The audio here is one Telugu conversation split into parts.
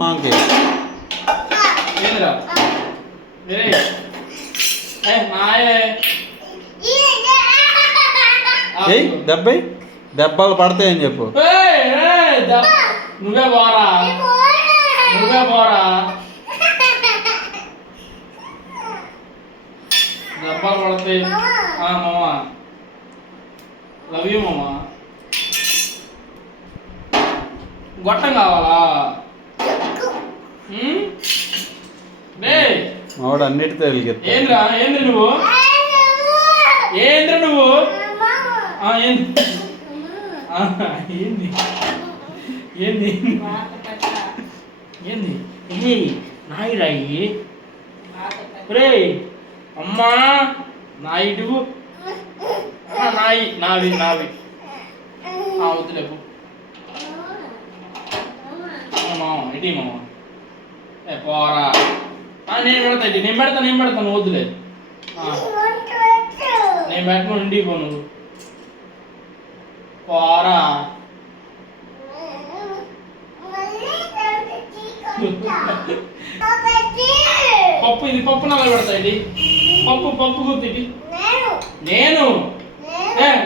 మాకి దెబ్బై దెబ్బలు పడతాయని చెప్పు. నువ్వే పోరా దెబ్బలు పడతాయి. మామా లవ్ యూ మామా. గొట్టం కావాలా? మావాడు అన్నిటితో వెలిగిస్తా. ఏంద్రా నువ్వు ఏంది ఏంది ఏంది ఇది నాయి రాయి రే అమ్మా నాయుడు నావి వద్దులేపు మామ ఇటీ మామ పోరా. నేను పెడతాను వద్దులే. నేను పెట్టుకుని ఇంటికి పో నువ్వు పోరా. పప్పు ఇది పప్పు నల్ల పెడతా. ఇది పప్పు గుర్తు. ఇది నేను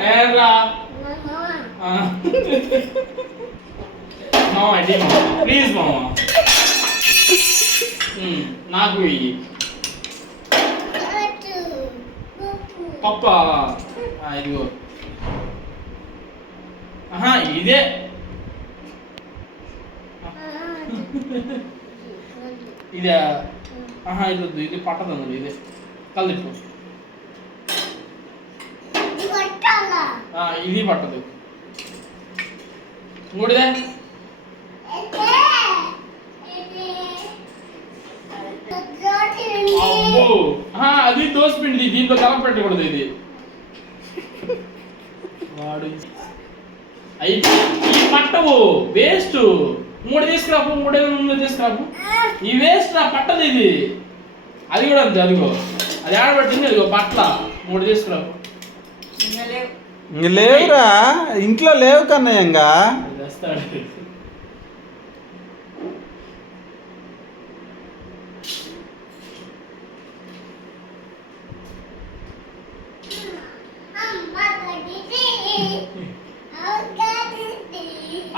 నేనురా మామ ఇది ప్లీజ్ మామ నాకు ఇయ్యి పప్పు. ఇదిగో ఇదే ఇదే ఇది వద్దు. ఇది పట్టదు అందులో. ఇదే కలిపి ఇది పట్టదు. ఇంకోటిదే అది దోసపిండి. దీంట్లో కలప పెట్టకూడదు. ఇది వాడు ఈ పట్టవు వేస్ట్. 3 తీసుకురాపు. 3 తీసుకురాపు. ఈ వేస్ట్ నా పట్టదు. ఇది అది కూడా అంతే. అదిగో అది ఆడబట్టింది. అదిగో పట్ల 3 తీసుకురాపు. ఇంక లేవురా ఇంట్లో లేవు కన్నయ్యంగా.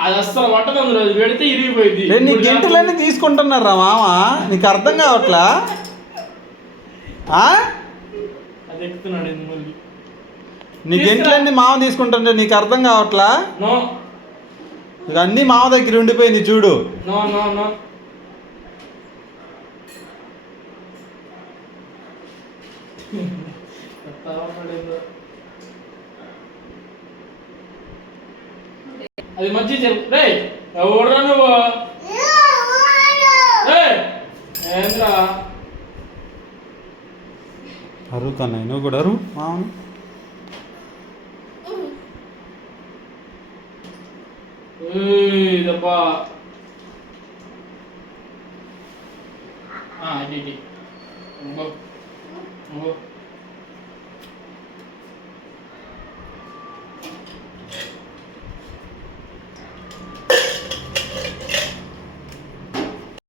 అది అస్సలు పట్టదు. అందులో అది పెడితే ఇరిగిపోయింది. నీ గంటలన్నీ తీసుకుంటున్నారా మామ? నీకు అర్థం కావట్లా? అది ఎక్కుతున్నాడు మళ్ళీ. నీ గంటలన్నీ మామ తీసుకుంటుంటే నీకు అర్థం కావట్లా? ఇక అన్నీ మామ దగ్గర ఉండిపోయింది చూడు. అది మంచి రే ఎవడరా నువ్వు? ఏంద్రా అరువు కన్నా నువ్వు కూడా అరువు మామను. ఇదబ్బా ఇది